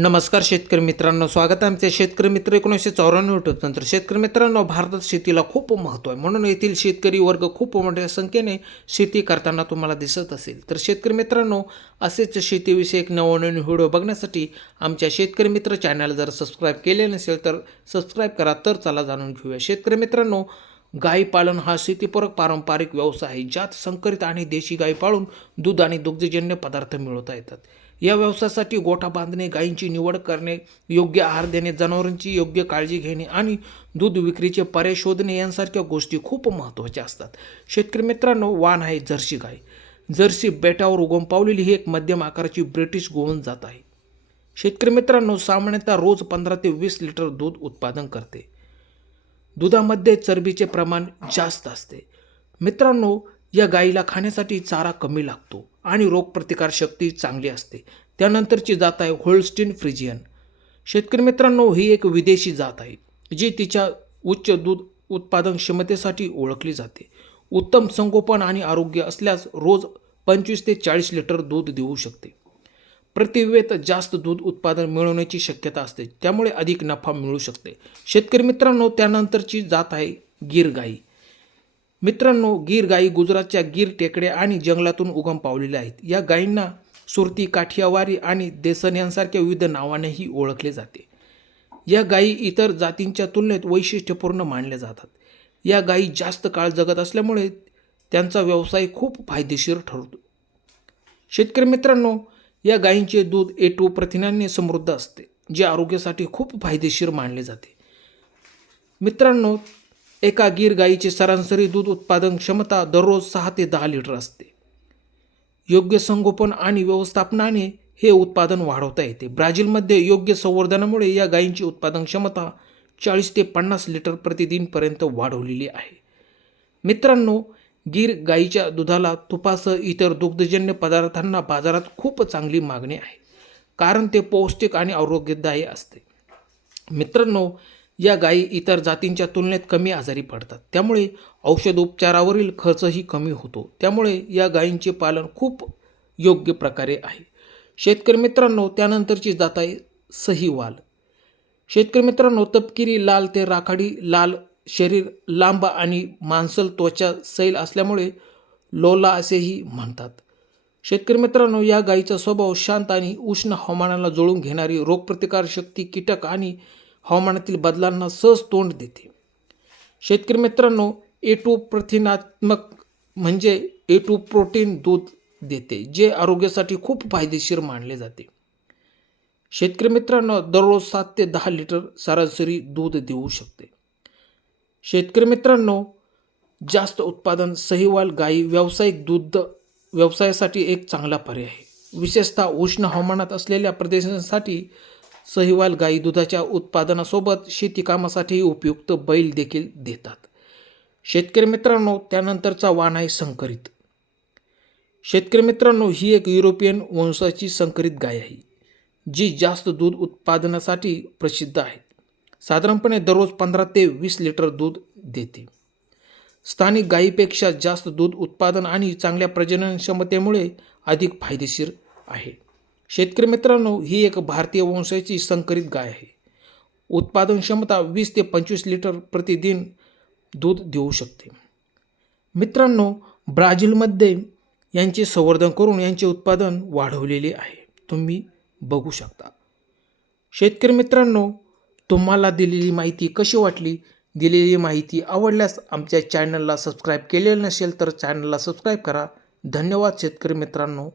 नमस्कार शेतकरी मित्रांनो, स्वागत आहे आमचे शेतकरी मित्र 1994 यूट्यूब नंतर. शेतकरी मित्रांनो, भारतात शेतीला खूप महत्त्व आहे, म्हणून येथील शेतकरी वर्ग खूप मोठ्या संख्येने शेती करताना तुम्हाला दिसत असेल. तर शेतकरी मित्रांनो, असेच शेतीविषयक नवनवीन व्हिडिओ बघण्यासाठी आमच्या शेतकरी मित्र चॅनल जर सबस्क्राईब केले नसेल तर सबस्क्राईब करा. तर चला जाणून घेऊया. शेतकरी मित्रांनो, गाई पालन हा शेतीपूरक पारंपरिक व्यवसाय आहे, ज्यात संकरित आणि देशी गाई पाळून दूध आणि दुग्धजन्य पदार्थ मिळवता येतात. या व्यवसायासाठी गोठा बांधणे, गायींची निवड करणे, योग्य आहार देणे, जनावरांची योग्य काळजी घेणे आणि दूध विक्रीचे पर्याय शोधणे यांसारख्या गोष्टी खूप महत्त्वाच्या असतात. शेतकरी मित्रांनो, वाण आहे जर्सी गाय. जर्सी बेटावर उगम पावलेली ही एक मध्यम आकाराची ब्रिटिश गोवंश जात आहे. शेतकरी मित्रांनो, सामान्यतः रोज 15 ते 20 लिटर दूध उत्पादन करते. दुधामध्ये चरबीचे प्रमाण जास्त असते. मित्रांनो, या गाईला खाण्यासाठी चारा कमी लागतो आणि रोगप्रतिकार शक्ती चांगली असते. त्यानंतरची जात आहे होल्स्टीन फ्रिजियन. शेतकरी मित्रांनो, ही एक विदेशी जात आहे जी तिच्या उच्च दूध उत्पादन क्षमतेसाठी ओळखली जाते. उत्तम संगोपन आणि आरोग्य असल्यास रोज 25 ते 40 लिटर दूध देऊ शकते. प्रतिवेत जास्त दूध उत्पादन मिळवण्याची शक्यता असते, त्यामुळे अधिक नफा मिळू शकते. शेतकरी मित्रांनो, त्यानंतरची जात आहे गीर गाई. मित्रांनो, गीर गाई गुजरातच्या गीर टेकड्या आणि जंगलातून उगम पावलेल्या आहेत. या गायींना सुरती, काठियावारी आणि देसन यांसारख्या विविध नावानेही ओळखले जाते. या गायी इतर जातींच्या तुलनेत वैशिष्ट्यपूर्ण मानल्या जातात. या गायी जास्त काळ जगत असल्यामुळे त्यांचा व्यवसाय खूप फायदेशीर ठरतो. शेतकरी मित्रांनो, या गायींचे दूध A2 प्रथिनांनी समृद्ध असते, जे आरोग्यासाठी खूप फायदेशीर मानले जाते. मित्रांनो, एका गीर गायीची सरासरी दूध उत्पादन क्षमता दररोज 6 ते 10 लिटर असते. योग्य संगोपन आणि व्यवस्थापनाने हे उत्पादन वाढवता येते. ब्राझीलमध्ये योग्य संवर्धनामुळे या गायींची उत्पादन क्षमता 40 ते 50 लिटर प्रतिदिनपर्यंत वाढवलेली आहे. मित्रांनो, गीर गायीच्या दुधाला तुपासह इतर दुग्धजन्य पदार्थांना बाजारात खूप चांगली मागणी आहे, कारण ते पौष्टिक आणि आरोग्यदायी असते. मित्रांनो, या गायी इतर जातींच्या तुलनेत कमी आजारी पडतात, त्यामुळे औषधोपचारावरील खर्चही कमी होतो. त्यामुळे या गायींचे पालन खूप योग्य प्रकारे आहे. शेतकरी मित्रांनो, त्यानंतरची जात आहे सहीवाल. शेतकरी मित्रांनो, तपकिरी लाल ते राखाडी लाल शरीर, लांब आणि मांसल त्वचा, सैल असल्यामुळे लोला असेही म्हणतात. शेतकरी मित्रांनो, या गायीचा स्वभाव शांत आणि उष्ण हवामानाला जुळवून घेणारी, रोगप्रतिकार शक्ती, कीटक आणि हवामानातील बदलांना सहज तोंड देते. शेतकरी मित्रांनो, A2 प्रथिनात्मक म्हणजे A2 प्रोटीन दूध देते, जे आरोग्यासाठी खूप फायदेशीर मानले जाते. शेतकरी मित्रांनो, दररोज 7 ते 10 लिटर सरासरी दूध देऊ शकते. शेतकरी मित्रांनो, जास्त उत्पादन सहीवाल गायी व्यावसायिक दूध व्यवसायासाठी एक चांगला पर्याय आहे. विशेषतः उष्ण हवामानात असलेल्या प्रदेशांसाठी सहीवाल गायी दुधाच्या उत्पादनासोबत शेतीकामासाठीही उपयुक्त बैल देखील देतात. शेतकरी मित्रांनो, त्यानंतरचा वाण आहे संकरित. शेतकरी मित्रांनो, ही एक युरोपियन वंशाची संकरित गाय आहे, जी जास्त दूध उत्पादनासाठी प्रसिद्ध आहे. साधारणपणे दररोज 15 ते 20 लिटर दूध देते. स्थानिक गायीपेक्षा जास्त दूध उत्पादन आणि चांगल्या प्रजनन क्षमतेमुळे अधिक फायदेशीर आहे. शेतकरी मित्रांनो, ही एक भारतीय वंशाची संकरित गाय आहे. उत्पादन क्षमता 20 ते 25 लिटर प्रतिदिन दूध देऊ शकते. मित्रांनो, ब्राझीलमध्ये यांचे संवर्धन करून यांचे उत्पादन वाढवलेले आहे, तुम्ही बघू शकता. शेतकरी मित्रांनो, तुम्हाला दिलेली माहिती कशी वाटली? दिलेली माहिती आवडल्यास आमच्या चॅनलला सबस्क्राईब केलेलं नसेल तर चॅनलला सबस्क्राईब करा. धन्यवाद शेतकरी मित्रांनो.